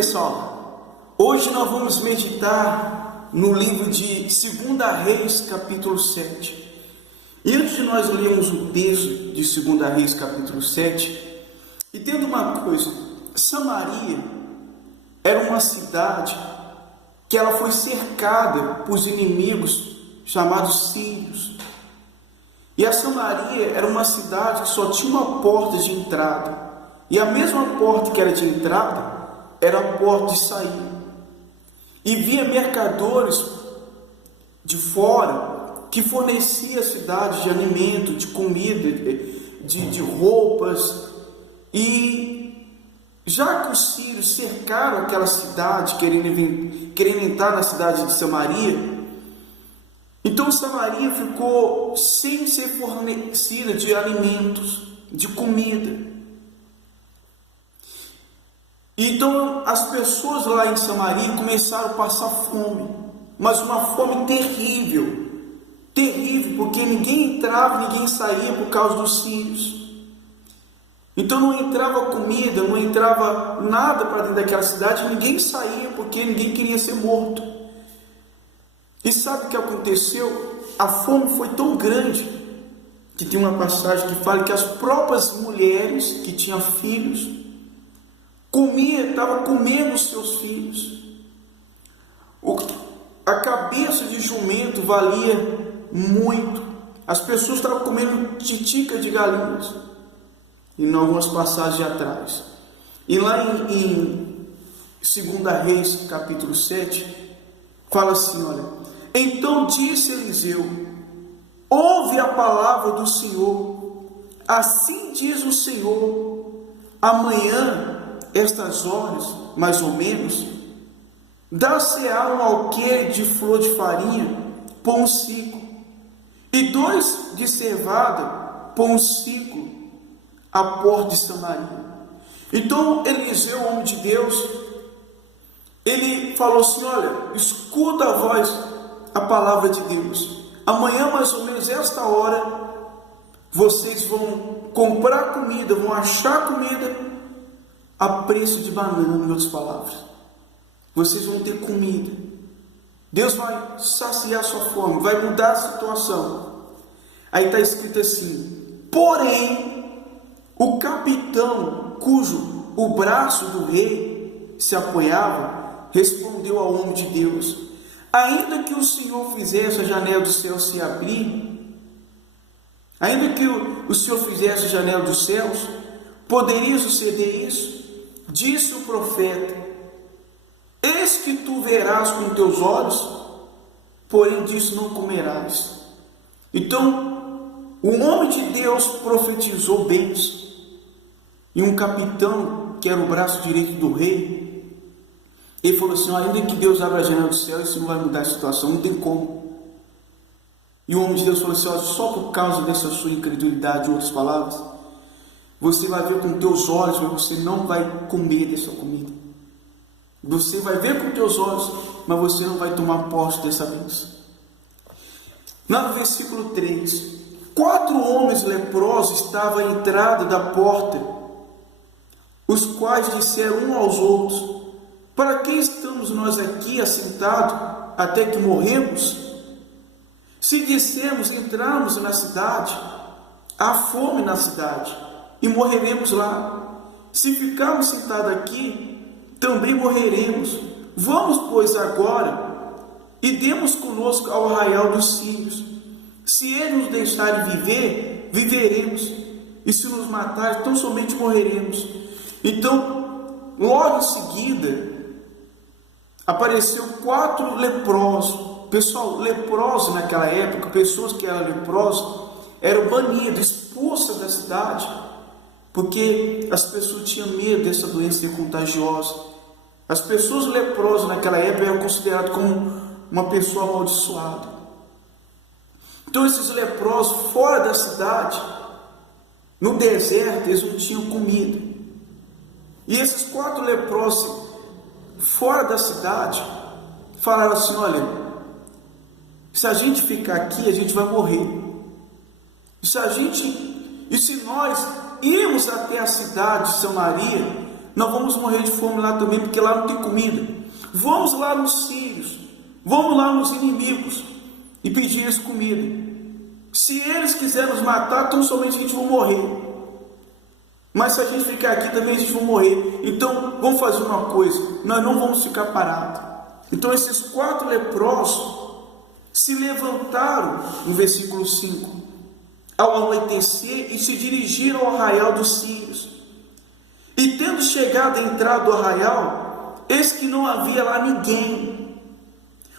pessoal, hoje nós vamos meditar no livro de 2 Reis, capítulo 7. E antes de nós lermos o texto de 2 Reis, capítulo 7, entenda uma coisa: Samaria era uma cidade que ela foi cercada por inimigos chamados sírios. E a Samaria era uma cidade que só tinha uma porta de entrada. E a mesma porta que era de entrada era a porta de saída. E vinha mercadores de fora que fornecia a cidade de alimento, de comida, de roupas. E já que os sírios cercaram aquela cidade, querendo entrar na cidade de Samaria, então Samaria ficou sem ser fornecida de alimentos, de comida. Então as pessoas lá em Samaria começaram a passar fome, mas uma fome terrível, porque ninguém entrava, ninguém saía por causa dos sírios. Então não entrava comida, não entrava nada para dentro daquela cidade, ninguém saía porque ninguém queria ser morto. E sabe o que aconteceu? A fome foi tão grande que tem uma passagem que fala que as próprias mulheres que tinham filhos estavam comendo os seus filhos. A cabeça de jumento valia muito. As pessoas estavam comendo titica de galinhas, em algumas passagens atrás. E lá em 2 Reis, capítulo 7, fala assim, olha: então disse Eliseu: ouve a palavra do Senhor, assim diz o Senhor, amanhã, estas horas, mais ou menos, dar-se-á um alqueire de flor de farinha por um ciclo, e 2 de cevada por um ciclo, à porta de Samaria. Então Eliseu, homem de Deus, ele falou assim: olha, escuta a voz, a palavra de Deus. Amanhã, mais ou menos esta hora, vocês vão comprar comida, vão achar comida a preço de banana, em outras palavras. Vocês vão ter comida. Deus vai saciar a sua fome, vai mudar a situação. Aí está escrito assim: porém, o capitão, cujo o braço do rei se apoiava, respondeu ao homem de Deus: ainda que o Senhor fizesse a janela do céu se abrir, ainda que o Senhor fizesse a janela dos céus, poderia suceder isso? Disse o profeta: eis que tu verás com teus olhos, porém disso não comerás. Então, o homem de Deus profetizou bênçãos. E um capitão, que era o braço direito do rei, ele falou assim: ainda que Deus abra a janela do céu, isso não vai mudar a situação, não tem como. E o homem de Deus falou assim: olha, só por causa dessa sua incredulidade, em outras palavras, você vai ver com teus olhos, mas você não vai comer dessa comida. Você vai ver com teus olhos, mas você não vai tomar posse dessa bênção. Lá no versículo 3, 4 homens leprosos estavam à entrada da porta, os quais disseram uns aos outros: para que estamos nós aqui assentados até que morremos? Se dissermos entrarmos na cidade, há fome na cidade, e morreremos lá. Se ficarmos sentados aqui, também morreremos. Vamos, pois, agora, e demos conosco ao arraial dos sírios. Se eles nos deixarem viver, viveremos, e se nos matarem, tão somente morreremos. Então, logo em seguida, apareceu 4 leprosos. Pessoal, leproso naquela época, pessoas que eram leprosas, eram banidas, expulsas da cidade, porque as pessoas tinham medo dessa doença ser contagiosa. As pessoas leprosas naquela época eram consideradas como uma pessoa amaldiçoada. Então esses leprosos fora da cidade, no deserto, eles não tinham comida. E esses 4 leprosos fora da cidade falaram assim: olha, se a gente ficar aqui, a gente vai morrer. E se nós irmos até a cidade de Samaria, nós vamos morrer de fome lá também, porque lá não tem comida. Vamos lá nos sírios, vamos lá nos inimigos e pedir eles comida. Se eles quiserem nos matar, tão somente a gente vai morrer. Mas se a gente ficar aqui também, a gente vai morrer. Então, vamos fazer uma coisa, nós não vamos ficar parados. Então, esses 4 leprosos se levantaram, no versículo 5, ao anoitecer, e se dirigiram ao arraial dos sírios. E tendo chegado à entrada do arraial, eis que não havia lá ninguém,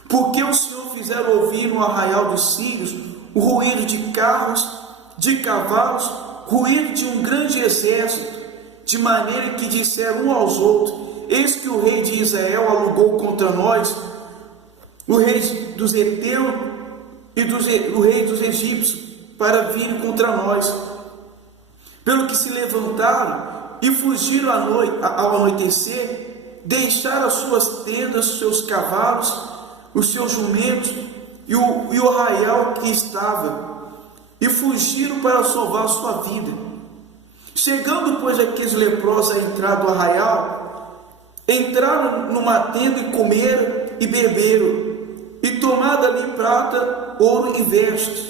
porque o Senhor fizera ouvir no arraial dos sírios o ruído de carros, de cavalos, ruído de um grande exército, de maneira que disseram uns aos outros: eis que o rei de Israel alugou contra nós o rei dos heteus e o rei dos egípcios para virem contra nós. Pelo que se levantaram e fugiram ao anoitecer, deixaram as suas tendas, os seus cavalos, os seus jumentos e o arraial que estava, e fugiram para salvar a sua vida. Chegando, pois, aqueles leprosos à entrada do arraial, entraram numa tenda e comeram e beberam, e tomaram ali prata, ouro e vestes,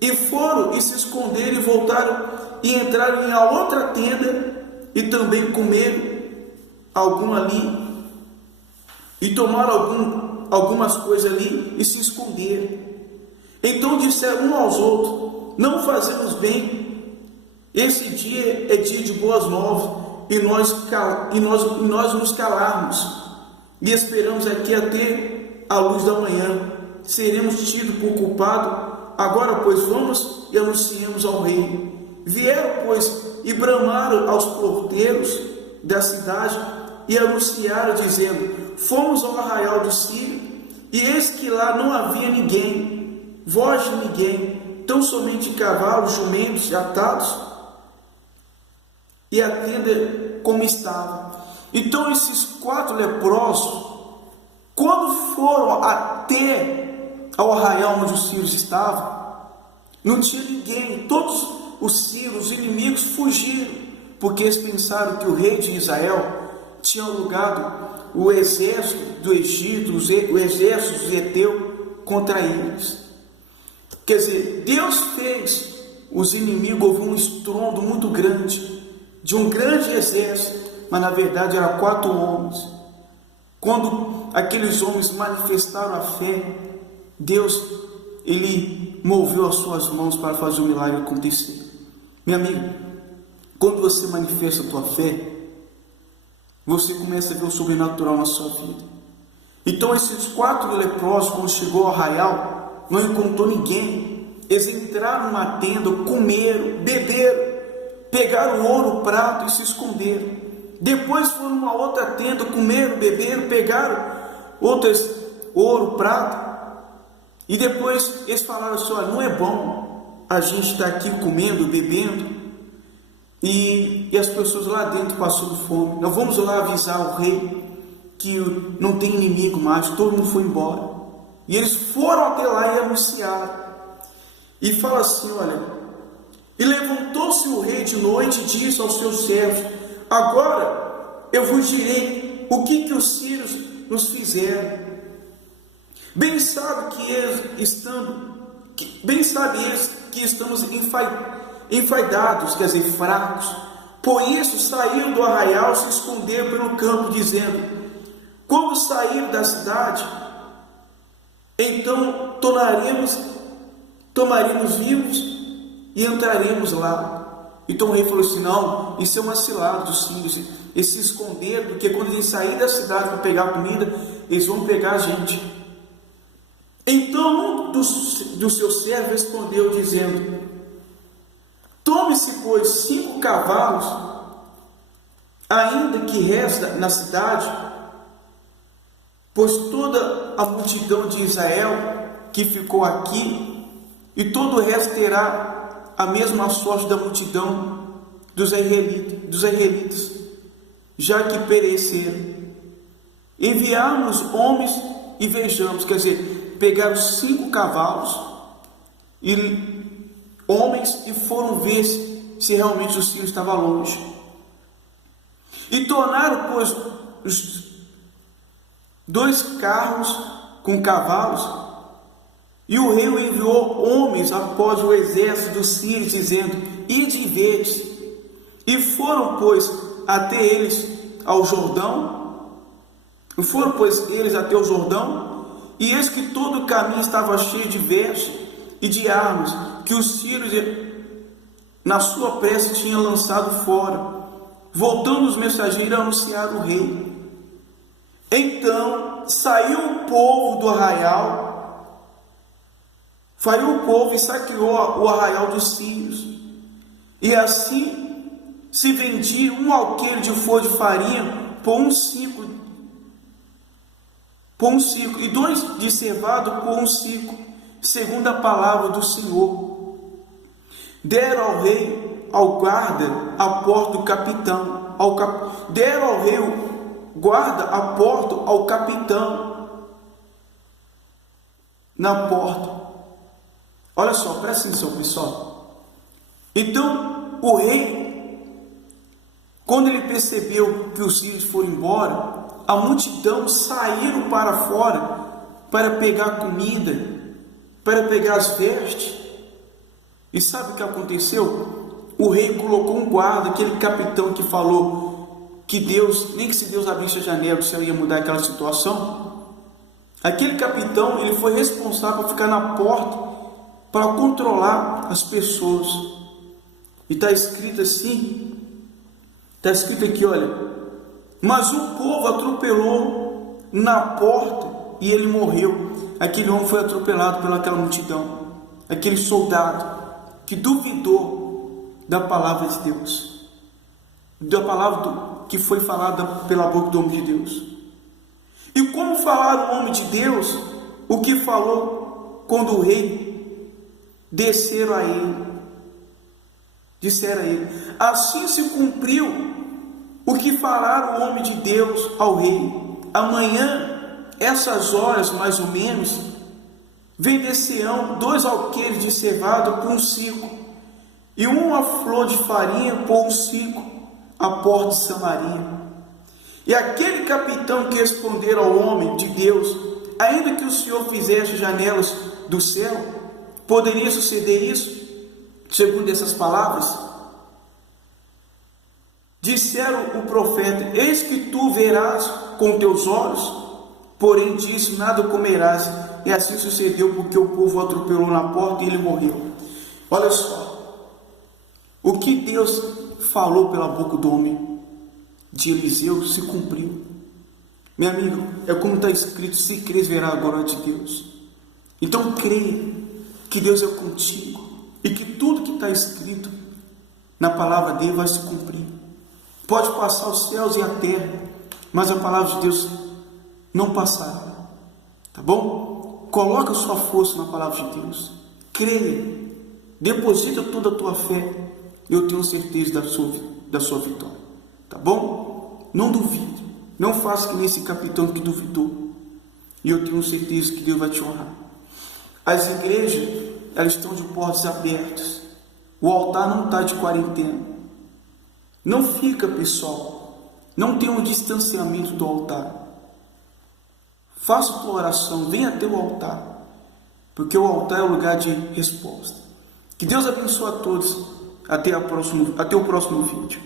e foram e se esconderam e voltaram e entraram em a outra tenda e também comeram algum ali, e tomaram algumas coisas ali e se esconderam. Então disseram uns aos outros: não fazemos bem, esse dia é dia de boas novas, e nós nos calarmos, e esperamos aqui até a luz da manhã, seremos tidos por culpado. Agora, pois, vamos e anunciemos ao rei. Vieram, pois, e bramaram aos porteiros da cidade e anunciaram, dizendo: fomos ao arraial do Sírio, e eis que lá não havia ninguém, voz de ninguém, tão somente cavalos, jumentos atados, e a tenda como estava. Então esses 4 leprosos, quando foram até ao arraial onde os sírios estavam, não tinha ninguém. Todos os sírios, os inimigos, fugiram, porque eles pensaram que o rei de Israel tinha alugado o exército do Egito, o exército dos heteus contra eles. Quer dizer, Deus fez os inimigos ouvir um estrondo muito grande, de um grande exército, mas na verdade eram 4 homens. Quando aqueles homens manifestaram a fé, Deus, Ele moveu as suas mãos para fazer o milagre acontecer. Meu amigo, quando você manifesta a tua fé, você começa a ver o sobrenatural na sua vida. Então esses 4 leprosos, quando chegou ao arraial, não encontrou ninguém. Eles entraram numa tenda, comeram, beberam, pegaram ouro, prato e se esconderam. Depois foram numa outra tenda, comeram, beberam, pegaram outras ouro, prata. E depois eles falaram assim: olha, não é bom a gente estar aqui comendo, bebendo, e as pessoas lá dentro passando fome. Nós vamos lá avisar o rei que não tem inimigo mais, todo mundo foi embora. E eles foram até lá e anunciaram. E fala assim, olha: e levantou-se o rei de noite e disse aos seus servos: agora eu vos direi o que os sírios nos fizeram. Bem sabe eles que estamos enfaidados, quer dizer, fracos. Por isso saíram do arraial, se esconderam pelo campo, dizendo: quando sair da cidade, então tomaremos vivos e entraremos lá. Então o rei falou assim: não, isso é uma cilada dos sírios. Eles se esconderam, porque quando eles saírem da cidade para pegar a comida, eles vão pegar a gente. Então um dos seus servos respondeu, dizendo: tome-se, pois, 5 cavalos, ainda que resta na cidade, pois toda a multidão de Israel que ficou aqui, e todo o resto terá a mesma sorte da multidão dos israelitas, já que pereceram. Enviamos homens e vejamos, quer dizer, pegaram 5 cavalos e homens e foram ver se realmente o sírio estava longe. E tornaram, pois, os 2 carros com cavalos, e o rei enviou homens após o exército dos sírios, dizendo: ide e vede. E foram, pois, até eles ao Jordão. Foram, pois, eles até o Jordão, e eis que todo o caminho estava cheio de vestes e de armas, que os sírios, na sua pressa, tinham lançado fora. Voltando os mensageiros a anunciar o rei. Então saiu o povo do arraial, e saqueou o arraial dos sírios. E assim se vendia um alqueire de flor de farinha por um ciclo, e 2 de cevado por um ciclo, segundo a palavra do Senhor. Deram ao rei, ao guarda, a porta do capitão, deram ao rei guarda a porta ao capitão na porta. Olha só, presta atenção, pessoal. Então o rei, quando ele percebeu que os sírios foram embora, a multidão saíram para fora para pegar comida, para pegar as vestes. E sabe o que aconteceu? O rei colocou um guarda, aquele capitão que falou que Deus, nem que se Deus abrisse a janela, o céu ia mudar aquela situação. Aquele capitão, ele foi responsável por ficar na porta para controlar as pessoas. E está escrito assim, está escrito aqui, olha: mas o povo atropelou na porta e ele morreu. Aquele homem foi atropelado pelaquela multidão, aquele soldado que duvidou da palavra de Deus, da palavra que foi falada pela boca do homem de Deus. E como falaram o homem de Deus, o que falou quando o rei desceram a ele, disseram a ele, assim se cumpriu o que falaram o homem de Deus ao rei. Amanhã, essas horas mais ou menos, vender-se-ão 2 alqueires de cevado por um ciclo, e uma flor de farinha por um ciclo, a porta de Samaria. E aquele capitão que respondera ao homem de Deus: ainda que o Senhor fizesse janelas do céu, poderia suceder isso, segundo essas palavras? Disseram o profeta: eis que tu verás com teus olhos, porém disso nada comerás. E assim sucedeu, porque o povo atropelou na porta e ele morreu. Olha só, o que Deus falou pela boca do homem de Eliseu se cumpriu. Meu amigo, é como está escrito: se crês, verá a glória de Deus. Então creia que Deus é contigo e que tudo que está escrito na palavra dele vai se cumprir. Pode passar os céus e a terra, mas a palavra de Deus não passará. Tá bom? Coloca sua força na palavra de Deus. Creia. Deposita toda a tua fé. Eu tenho certeza da sua vitória. Tá bom? Não duvide. Não faça que nesse capitão que duvidou. E eu tenho certeza que Deus vai te honrar. As igrejas, elas estão de portas abertas. O altar não está de quarentena. Não fica, pessoal. Não tenha um distanciamento do altar. Faça tua oração, venha até o altar, porque o altar é o lugar de resposta. Que Deus abençoe a todos. Até o próximo vídeo.